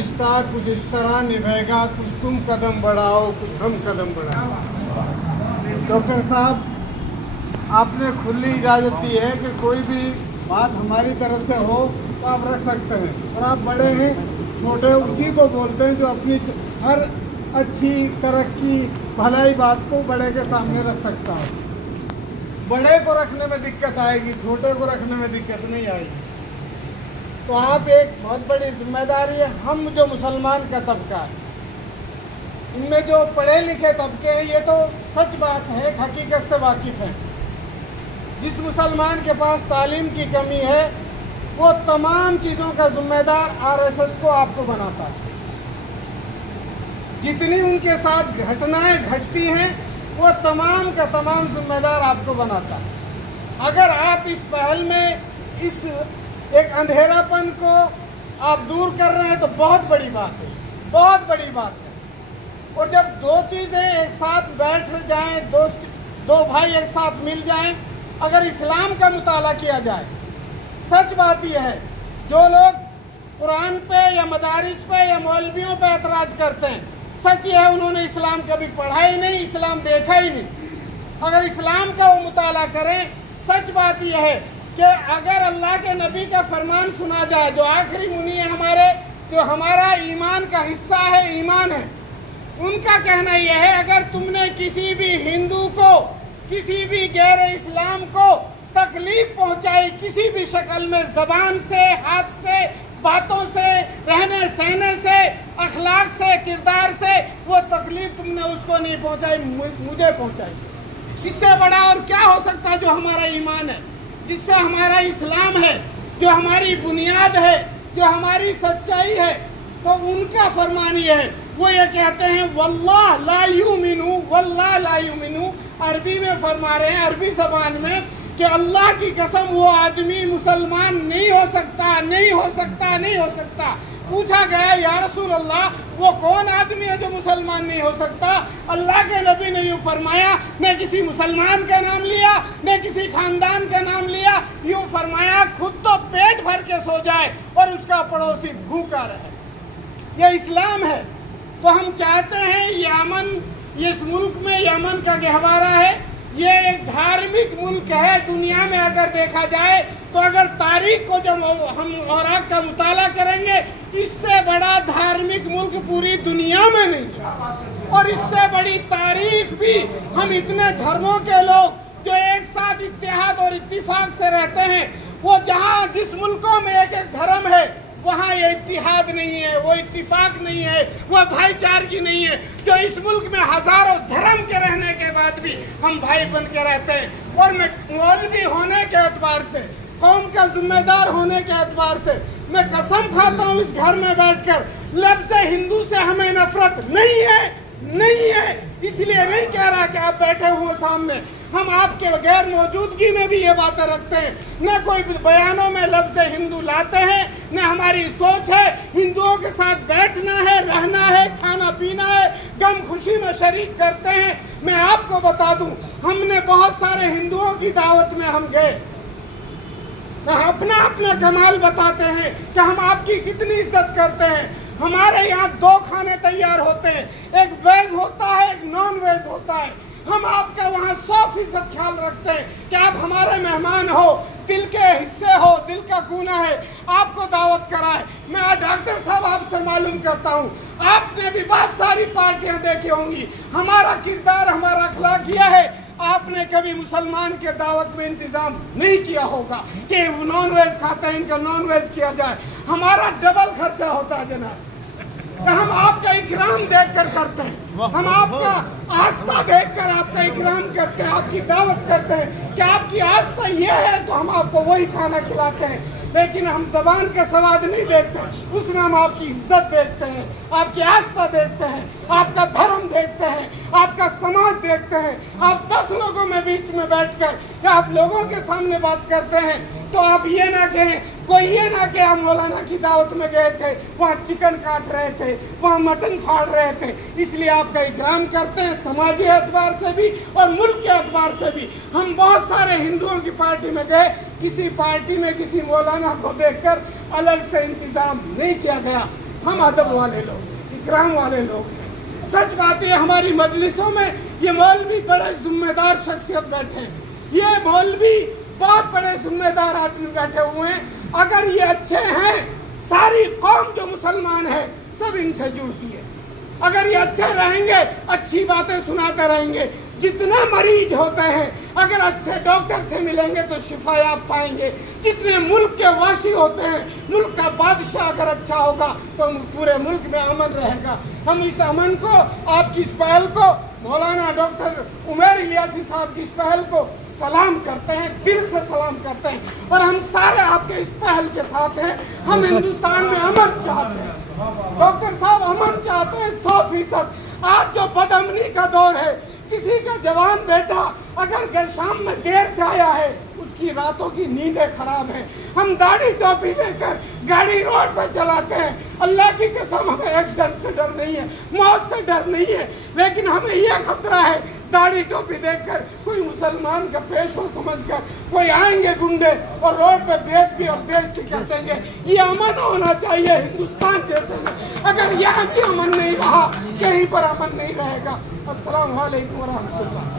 रिश्ता कुछ इस तरह निभेगा, कुछ तुम कदम बढ़ाओ कुछ हम कदम बढ़ाओ। डॉक्टर साहब, आपने खुली इजाज़त दी है कि कोई भी बात हमारी तरफ से हो तो आप रख सकते हैं, और आप बड़े हैं, छोटे उसी को बोलते हैं जो अपनी हर अच्छी तरक्की भलाई बात को बड़े के सामने रख सकता है। बड़े को रखने में दिक्कत आएगी, छोटे को रखने में दिक्कत नहीं आएगी। तो आप एक बहुत बड़ी जिम्मेदारी है। हम जो मुसलमान का तबका है, इनमें जो पढ़े लिखे तबके हैं, ये तो सच बात है, हकीकत से वाकिफ़ हैं। जिस मुसलमान के पास तालीम की कमी है वो तमाम चीज़ों का जिम्मेदार आरएसएस को आपको बनाता है। जितनी उनके साथ घटनाएं घटती हैं वो तमाम का तमाम जिम्मेदार आपको बनाता है। अगर आप इस पहल में इस एक अंधेरापन को आप दूर कर रहे हैं तो बहुत बड़ी बात है, बहुत बड़ी बात है। और जब दो चीज़ें एक साथ बैठ जाएं, दो भाई एक साथ मिल जाएं, अगर इस्लाम का मुताला किया जाए, सच बात यह है, जो लोग कुरान पे या मदारिस पे या मौलवियों पे एतराज़ करते हैं, सच ये है उन्होंने इस्लाम कभी पढ़ा ही नहीं, इस्लाम देखा ही नहीं। अगर इस्लाम का वो मुताला करें, सच बात यह है कि अगर अल्लाह के नबी का फरमान सुना जाए, जो आखिरी मुनी है हमारे, जो हमारा ईमान का हिस्सा है, ईमान है, उनका कहना यह है, अगर तुमने किसी भी हिंदू को, किसी भी गैर इस्लाम को तकलीफ पहुंचाई किसी भी शक्ल में, ज़बान से, हाथ से, बातों से, रहने सहने से, अखलाक से, किरदार से, वो तकलीफ तुमने उसको नहीं पहुंचाई, मुझे पहुंचाई। इससे बड़ा और क्या हो सकता है? जो हमारा ईमान है, जिससे हमारा इस्लाम है, जो हमारी बुनियाद है, जो हमारी सच्चाई है, तो उनका फरमान ये है, वो ये कहते हैं वल्लाह ला युमिनु, वल्लाह ला युमिनु। अरबी में फरमा रहे हैं, अरबी ज़बान में, कि अल्लाह की कसम वो आदमी मुसलमान नहीं हो सकता, नहीं हो सकता, नहीं हो सकता। पूछा गया, या रसूल अल्लाह, वो कौन आदमी है जो मुसलमान नहीं हो सकता? अल्लाह के नबी ने यूँ फरमाया, न किसी मुसलमान का नाम लिया, न किसी खानदान का नाम लिया, यूँ फरमाया, खुद तो पेट भर के सो जाए और उसका पड़ोसी भूखा रहे। ये इस्लाम है। तो हम चाहते हैं यमन, ये इस मुल्क में यमन का गहवारा है, ये एक धार्मिक मुल्क है। दुनिया में अगर देखा जाए तो अगर तारीख को जब हम औराक का मुताला करेंगे, इससे बड़ा धार्मिक मुल्क पूरी दुनिया में नहीं है। और इससे बड़ी तारीख भी, हम इतने धर्मों के लोग जो एक साथ इत्तेहाद और इत्तिफाक से रहते हैं, वो जहाँ जिस मुल्कों में एक एक धर्म है, वहाँ ये इत्तिहाद नहीं है, वो इत्तिफाक नहीं है, वो भाईचारगी नहीं है। जो इस मुल्क में हजारों धर्म के रहने के बाद भी हम भाई बन के रहते हैं। और मैं मौलवी होने के एतबार से, कौम का जिम्मेदार होने के एतबार से, मैं कसम खाता हूँ इस घर में बैठकर, लफ्ज़ हिंदू से हमें नफरत नहीं है, नहीं है। इसलिए नहीं कह रहा कि आप बैठे हुए सामने, हम आपके गैर मौजूदगी में भी ये बातें रखते हैं। न कोई बयानों में लफ्ज़ हिंदू लाते हैं, न हमारी सोच है हिंदुओं के साथ बैठना है, रहना है, खाना पीना है, गम खुशी में शरीक करते हैं। मैं आपको बता दूं, हमने बहुत सारे हिंदुओं की दावत में हम गए, अपना अपना कमाल बताते हैं कि हम आपकी कितनी इज्जत करते हैं। हमारे यहाँ 2 खाने तैयार होते हैं, एक वेज होता है, एक नॉन वेज होता है। हम आपका वहाँ 100% ख्याल रखते हैं कि आप हमारे मेहमान हो, दिल के हिस्से हो, दिल का गुना है, आपको दावत कराए। मैं डॉक्टर साहब आपसे मालूम करता हूँ, आपने भी बहुत सारी पार्टियाँ देखी होंगी, हमारा किरदार, हमारा अखलाक यह है, आपने कभी मुसलमान के दावत में इंतजाम नहीं किया होगा कि नॉन वेज खाते हैं, इनका नॉन वेज किया जाए। हमारा डबल खर्चा होता है जनाब। हम आपका इकराम देखकर करते हैं, हम आपका आस्था देखकर आपका इकराम करते हैं, आपकी दावत करते हैं कि आपकी आस्था ये है तो हम आपको वही खाना खिलाते हैं। लेकिन हम ज़बान का स्वाद नहीं देखते, उसमें हम आपकी इज्जत देखते हैं, आपकी आस्था देखते हैं, आपका धर्म देखते हैं, आपका समाज देखते हैं। आप 10 लोगों में बीच में बैठकर या आप लोगों के सामने बात करते हैं तो आप ये ना कहें, कोई ये ना कहे हम मौलाना की दावत में गए थे, वहाँ चिकन काट रहे थे, वहाँ मटन फाड़ रहे थे। इसलिए आपका इकराम करते हैं समाजी एतबार से भी और मुल्क के एतबार से भी। हम बहुत सारे हिंदुओं की पार्टी में गए, किसी पार्टी में किसी मौलाना को देखकर अलग से इंतजाम नहीं किया गया। हम अदब वाले लोग, इकराम वाले लोग हैं। सच बात है, हमारी मजलिसों में ये मौलवी बड़े जिम्मेदार शख्सियत बैठे हैं, ये मौलवी बहुत बड़े जिम्मेदार आदमी बैठे हुए हैं। अगर ये अच्छे हैं, सारी कौम जो मुसलमान है सब इनसे जुड़ती है। अगर ये अच्छे रहेंगे, अच्छी बातें सुनाते रहेंगे, जितने मरीज होते हैं अगर अच्छे डॉक्टर से मिलेंगे तो शिफायाब पाएंगे। जितने मुल्क के वासी होते हैं, मुल्क का बादशाह अगर अच्छा होगा तो पूरे मुल्क में अमन रहेगा। हम इस अमन को, आपकी इस पहल को, मौलाना डॉक्टर उमर इलियासी साहब की इस पहल को सलाम करते हैं, दिल से सलाम करते हैं। और हम सारे आपके इस पहल के साथ हैं। हम हिंदुस्तान में अमन चाहते हैं डॉक्टर साहब, अमन चाहते हैं 100%। आज जो बदअमनी का दौर है, किसी का जवान बेटा अगर शाम में देर से आया है, उसकी रातों की नींदें खराब हैं। हम दाढ़ी टोपी लेकर गाड़ी रोड पर चलाते हैं। अल्लाह की कसम, हमें एक्सीडेंट से डर नहीं है, मौत से डर नहीं है, लेकिन हमें यह खतरा है दाढ़ी टोपी देखकर कोई मुसलमान का पेशवा समझकर कोई आएंगे गुंडे और रोड पे बेइज्जती और बेइज्जती कर देंगे। ये अमन होना चाहिए हिंदुस्तान जैसे में। अगर यहाँ भी अमन नहीं रहा, कहीं पर अमन नहीं रहेगा। अस्सलाम वालेकुम व रहमतुल्लाह।